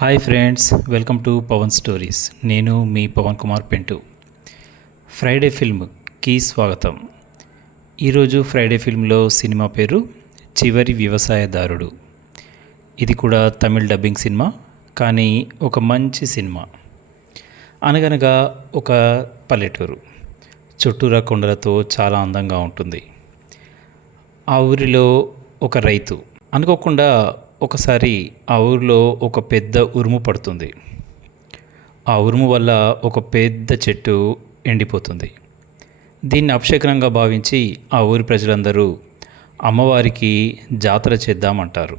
Hi friends, welcome to Pavan stories. నేను మీ Pavan Kumar Pentu. Friday ఫిల్మ్కి స్వాగతం. ఈరోజు ఫ్రైడే ఫిల్మ్లో సినిమా పేరు చివరి వ్యవసాయదారుడు. ఇది కూడా తమిళ్ డబ్బింగ్ సినిమా, కానీ ఒక మంచి సినిమా. అనగనగా ఒక పల్లెటూరు చుట్టూరా కొండలతో చాలా అందంగా ఉంటుంది. ఆ ఊరిలో ఒక రైతు అనుకోకుండా ఒకసారి ఆ ఊరిలో ఒక పెద్ద ఉరుము పడుతుంది. ఆ ఉరుము వల్ల ఒక పెద్ద చెట్టు ఎండిపోతుంది. దీన్ని అపశకునంగా భావించి ఆ ఊరి ప్రజలందరూ అమ్మవారికి జాతర చేద్దామంటారు.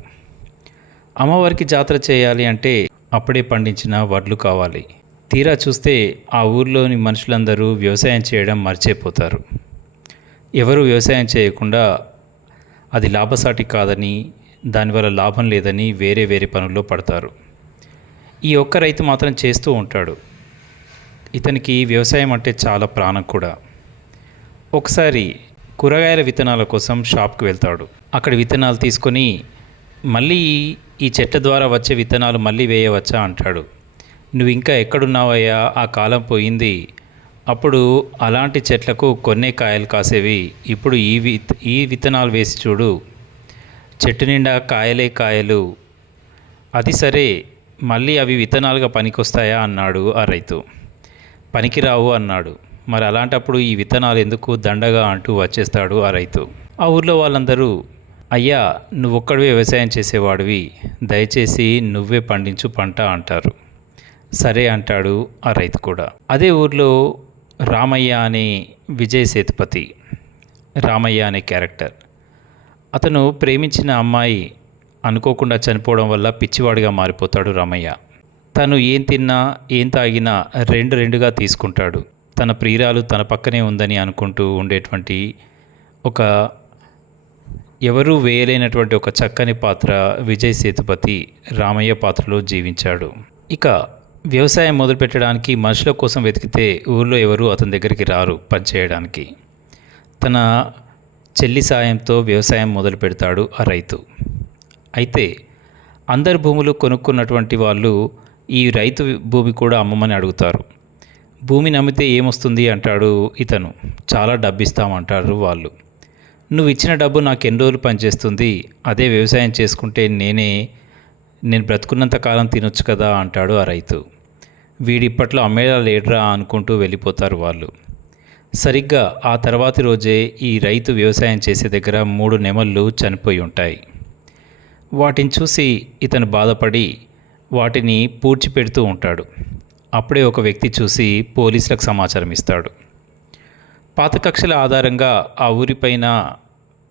అమ్మవారికి జాతర చేయాలి అంటే అప్పుడే పండించిన వడ్లు కావాలి. తీరా చూస్తే ఆ ఊరిలోని మనుషులందరూ వ్యవసాయం చేయడం మర్చిపోతారు. ఎవరు వ్యవసాయం చేయకుండా అది లాభసాటి కాదని, దానివల్ల లాభం లేదని వేరే వేరే పనుల్లో పడతారు. ఈ ఒక్క రైతు మాత్రం చేస్తూ ఉంటాడు. ఇతనికి వ్యవసాయం అంటే చాలా ప్రాణం కూడా. ఒకసారి కూరగాయల విత్తనాల కోసం షాప్కి వెళ్తాడు. అక్కడ విత్తనాలు తీసుకొని మళ్ళీ ఈ చెట్ల ద్వారా వచ్చే విత్తనాలు మళ్ళీ వేయవచ్చా అంటాడు. నువ్వు ఇంకా ఎక్కడున్నావయ్యా, ఆ కాలం పోయింది. అప్పుడు అలాంటి చెట్లకు కొన్నే కాయలు కాసేవి. ఇప్పుడు ఈ విత్తనాలు వేసి చూడు, చెట్టు నిండా కాయలే కాయలు. అది సరే, మళ్ళీ అవి విత్తనాలుగా పనికొస్తాయా అన్నాడు ఆ రైతు. పనికిరావు అన్నాడు. మరి అలాంటప్పుడు ఈ విత్తనాలు ఎందుకు దండగా అంటూ వచ్చేస్తాడు ఆ రైతు. ఆ ఊర్లో వాళ్ళందరూ, అయ్యా నువ్వొక్కడివే వ్యవసాయం చేసేవాడివి, దయచేసి నువ్వే పండించు పంట అంటారు. సరే అంటాడు ఆ రైతు కూడా. అదే ఊర్లో రామయ్య అనే విజయ్ సేతుపతి, రామయ్య అనే క్యారెక్టర్. అతను ప్రేమించిన అమ్మాయి అనుకోకుండా చనిపోవడం వల్ల పిచ్చివాడిగా మారిపోతాడు రామయ్య. తను ఏం తిన్నా ఏం తాగినా రెండుగా తీసుకుంటాడు. తన ప్రియురాలు తన పక్కనే ఉందని అనుకుంటూ ఉండేటువంటి ఒక ఎవరూ వేయలేనటువంటి ఒక చక్కని పాత్ర విజయ్ సేతుపతి రామయ్య పాత్రలో జీవించాడు. ఇక వ్యవసాయం మొదలుపెట్టడానికి మనుషుల కోసం వెతికితే ఊళ్ళో ఎవరు అతని దగ్గరికి రారు పనిచేయడానికి. తన చెల్లి సాయంతో వ్యవసాయం మొదలు పెడతాడు ఆ రైతు. అయితే అందరి భూములు కొనుక్కున్నటువంటి వాళ్ళు ఈ రైతు భూమి కూడా అమ్మమని అడుగుతారు. భూమిని అమ్మితే ఏమొస్తుంది అంటాడు ఇతను. చాలా డబ్బు ఇస్తామంటారు వాళ్ళు. నువ్వు ఇచ్చిన డబ్బు నాకు ఎన్ని రోజులు పనిచేస్తుంది, అదే వ్యవసాయం చేసుకుంటే నేను బ్రతుకున్నంత కాలం తినొచ్చు కదా అంటాడు ఆ రైతు. వీడిప్పట్లో అమ్మేలా లేడ్రా అనుకుంటూ వెళ్ళిపోతారు వాళ్ళు. సరిగ్గా ఆ తర్వాతి రోజే ఈ రైతు వ్యవసాయం చేసే దగ్గర 3 నెమళ్ళు చనిపోయి ఉంటాయి. వాటిని చూసి ఇతను బాధపడి వాటిని పూడ్చిపెడుతూ ఉంటాడు. అప్పుడే ఒక వ్యక్తి చూసి పోలీసులకు సమాచారం ఇస్తాడు. పాత కక్షల ఆధారంగా ఆ ఊరిపైన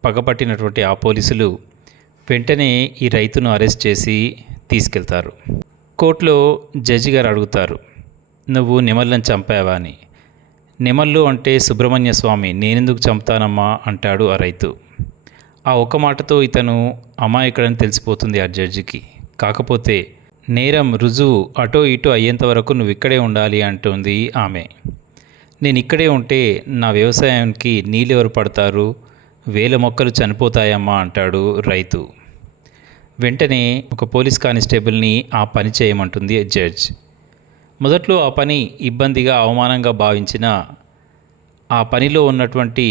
పగపట్టినటువంటి ఆ పోలీసులు వెంటనే ఈ రైతును అరెస్ట్ చేసి తీసుకెళ్తారు. కోర్టులో జడ్జి గారు అడుగుతారు, నువ్వు నెమళ్ళని చంపావా అని. నెమళ్ళు అంటే సుబ్రహ్మణ్య స్వామి, నేనెందుకు చంపుతానమ్మా అంటాడు ఆ రైతు. ఆ ఒక్క మాటతో ఇతను అమాయకుడని తెలిసిపోతుంది ఆ జడ్జికి. కాకపోతే నేరం రుజువు అటో ఇటో అయ్యేంత వరకు నువ్వు ఇక్కడే ఉండాలి అంటుంది ఆమె. నేను ఇక్కడే ఉంటే నా వ్యవసాయానికి నీళ్ళెవరు పడతారు, 1000 మొక్కలు చనిపోతాయమ్మా అంటాడు రైతు. వెంటనే ఒక పోలీస్ కానిస్టేబుల్ని ఆ పని చేయమంటుంది జడ్జ్. మొదట్లో ఆ పని ఇబ్బందిగా అవమానంగా భావించిన ఆ పనిలో ఉన్నటువంటి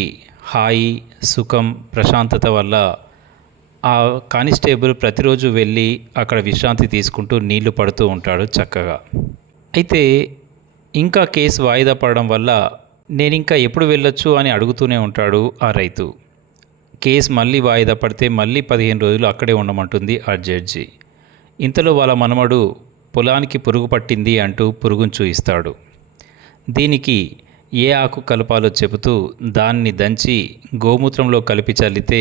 హాయి, సుఖం, ప్రశాంతత వల్ల ఆ కానిస్టేబుల్ ప్రతిరోజు వెళ్ళి అక్కడ విశ్రాంతి తీసుకుంటూ నీళ్లు పడుతూ ఉంటాడు చక్కగా. అయితే ఇంకా కేసు వాయిదా పడడం వల్ల నేను ఇంకా ఎప్పుడు వెళ్ళొచ్చు అని అడుగుతూనే ఉంటాడు ఆ రైతు. కేసు మళ్ళీ వాయిదా పడితే మళ్ళీ 15 రోజులు అక్కడే ఉండమంటుంది ఆ జడ్జి. ఇంతలో వాళ్ళ మనమడు పొలానికి పురుగు పట్టింది అంటూ పురుగును చూయిస్తాడు. దీనికి ఏ ఆకు కలపాలో చెబుతూ దాన్ని దంచి గోమూత్రంలో కలిపి చల్లితే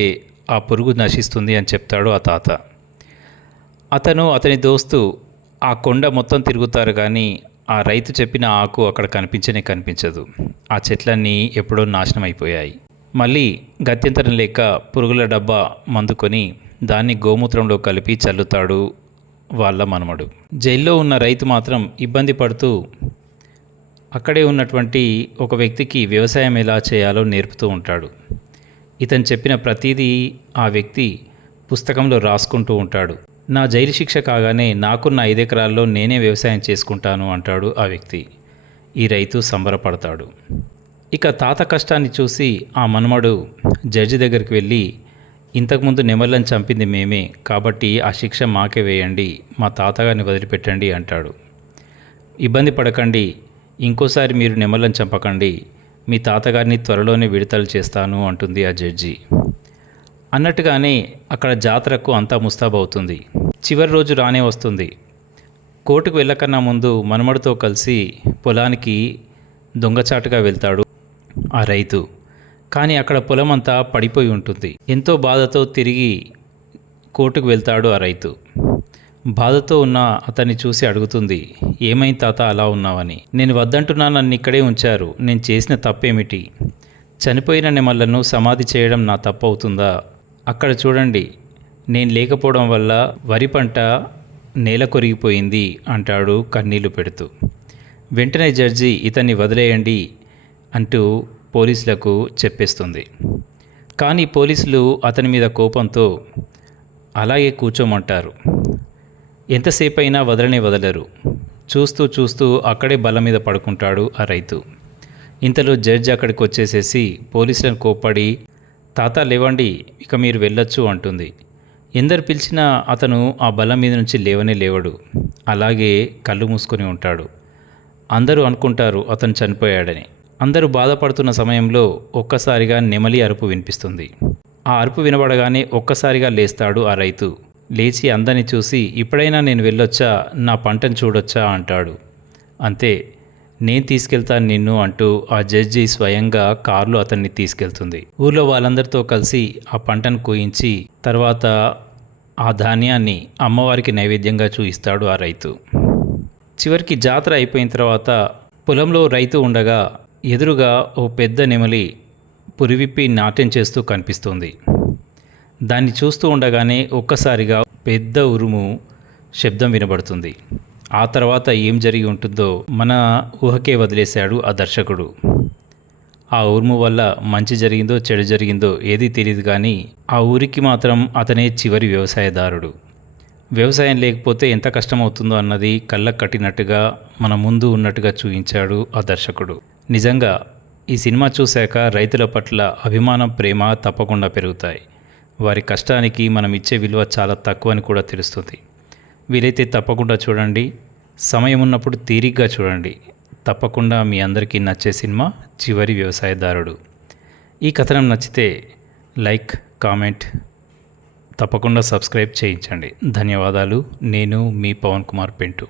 ఆ పురుగు నశిస్తుంది అని చెప్తాడు ఆ తాత. అతని దోస్తు ఆ కొండ మొత్తం తిరుగుతారు, కానీ ఆ రైతు చెప్పిన ఆకు అక్కడ కనిపించదు. ఆ చెట్లన్నీ ఎప్పుడో నాశనం అయిపోయాయి. మళ్ళీ గత్యంతరం లేక పురుగుల డబ్బా మందుకొని దాన్ని గోమూత్రంలో కలిపి చల్లుతాడు వాళ్ళ మనమడు. జైల్లో ఉన్న రైతు మాత్రం ఇబ్బంది పడుతూ అక్కడే ఉన్నటువంటి ఒక వ్యక్తికి వ్యవసాయం ఎలా చేయాలో నేర్పుతూ ఉంటాడు. ఇతను చెప్పిన ప్రతిదీ ఆ వ్యక్తి పుస్తకంలో రాసుకుంటూ ఉంటాడు. నా జైలు శిక్ష కాగానే నాకున్న 5 ఎకరాల్లో నేనే వ్యవసాయం చేసుకుంటాను అంటాడు ఆ వ్యక్తి. ఈ రైతు సంబరపడతాడు. ఇక తాత కష్టాన్ని చూసి ఆ మనమడు జడ్జి దగ్గరికి వెళ్ళి, ఇంతకుముందు నెమళ్ళని చంపింది మేమే, కాబట్టి ఆ శిక్ష మాకే వేయండి, మా తాతగారిని వదిలిపెట్టండి అంటాడు. ఇబ్బంది పడకండి, ఇంకోసారి మీరు నెమళ్ళని చంపకండి, మీ తాతగారిని త్వరలోనే విడుదల చేస్తాను అంటుంది ఆ జడ్జి. అన్నట్టుగానే అక్కడ జాతరకు అంతా ముస్తాబవుతుంది. చివరి రోజు రానే వస్తుంది. కోర్టుకు వెళ్ళకన్నా ముందు మనమడితో కలిసి పొలానికి దొంగచాటుగా వెళ్తాడు ఆ రైతు. కానీ అక్కడ పొలం అంతా పడిపోయి ఉంటుంది. ఎంతో బాధతో తిరిగి కోర్టుకు వెళ్తాడు ఆ రైతు. బాధతో ఉన్న అతన్ని చూసి అడుగుతుంది, ఏమైంది తాత అలా ఉన్నావని? నేను వద్దంటున్నా, నన్ను ఇక్కడే ఉంచారు, నేను చేసిన తప్పేమిటి? చనిపోయిన నెమళ్లను సమాధి చేయడం నా తప్పు అవుతుందా? అక్కడ చూడండి, నేను లేకపోవడం వల్ల వరి పంట నేల కొరిగిపోయింది అంటాడు కన్నీళ్లు పెడుతూ. వెంటనే జడ్జి ఇతన్ని వదిలేయండి అంటూ పోలీసులకు చెప్పేస్తుంది. కానీ పోలీసులు అతని మీద కోపంతో అలాగే కూర్చోమంటారు. ఎంతసేపు అయినా వదలనే వదలరు. చూస్తూ చూస్తూ అక్కడే బల్ల మీద పడుకుంటాడు ఆ రైతు. ఇంతలో జడ్జి అక్కడికి వచ్చేసేసి పోలీసులను కోప్పడి, తాత లేవండి, ఇక మీరు వెళ్ళొచ్చు అంటుంది. ఎందరు పిలిచినా అతను ఆ బల్ల మీద నుంచి లేవనే లేవడు. అలాగే కళ్ళు మూసుకొని ఉంటాడు. అందరూ అనుకుంటారు అతను చనిపోయాడని. అందరూ బాధపడుతున్న సమయంలో ఒక్కసారిగా నెమలి అరుపు వినిపిస్తుంది. ఆ అరుపు వినబడగానే ఒక్కసారిగా లేస్తాడు ఆ రైతు. లేచి అందరిని చూసి, ఇప్పుడైనా నేను వెళ్ళొచ్చా, నా పంటను చూడొచ్చా అంటాడు. అంతే, నేను తీసుకెళ్తాను నిన్ను అంటూ ఆ జడ్జి స్వయంగా కారులో అతన్ని తీసుకెళ్తుంది. ఊళ్ళో వాళ్ళందరితో కలిసి ఆ పంటను కోయించి తర్వాత ఆ ధాన్యాన్ని అమ్మవారికి నైవేద్యంగా చూయిస్తాడు ఆ రైతు. చివరికి జాతర అయిపోయిన తర్వాత పొలంలో రైతు ఉండగా ఎదురుగా ఓ పెద్ద నెమలి పురివిప్పి నాట్యం చేస్తూ కనిపిస్తుంది. దాన్ని చూస్తూ ఉండగానే ఒక్కసారిగా పెద్ద ఉరుము శబ్దం వినబడుతుంది. ఆ తర్వాత ఏం జరిగి ఉంటుందో మన ఊహకే వదిలేశాడు ఆ దర్శకుడు. ఆ ఉరుము వల్ల మంచి జరిగిందో చెడు జరిగిందో ఏదీ తెలియదు, కానీ ఆ ఊరికి మాత్రం అతనే చివరి వ్యవసాయదారుడు. వ్యవసాయం లేకపోతే ఎంత కష్టమవుతుందో అన్నది కళ్ళకు కట్టినట్టుగా మన ముందు ఉన్నట్టుగా చూపించాడు ఆ దర్శకుడు. నిజంగా ఈ సినిమా చూశాక రైతుల పట్ల అభిమానం, ప్రేమ తప్పకుండా పెరుగుతాయి. వారి కష్టానికి మనం ఇచ్చే విలువ చాలా తక్కువ అని కూడా తెలుస్తుంది. వీలైతే తప్పకుండా చూడండి. సమయం ఉన్నప్పుడు తీరిగ్గా చూడండి. తప్పకుండా మీ అందరికీ నచ్చే సినిమా చివరి వ్యవసాయదారుడు. ఈ కథనం నచ్చితే లైక్, కామెంట్, తప్పకుండా సబ్స్క్రైబ్ చేయించండి. ధన్యవాదాలు. నేను మీ పవన్ కుమార్ పెంటు.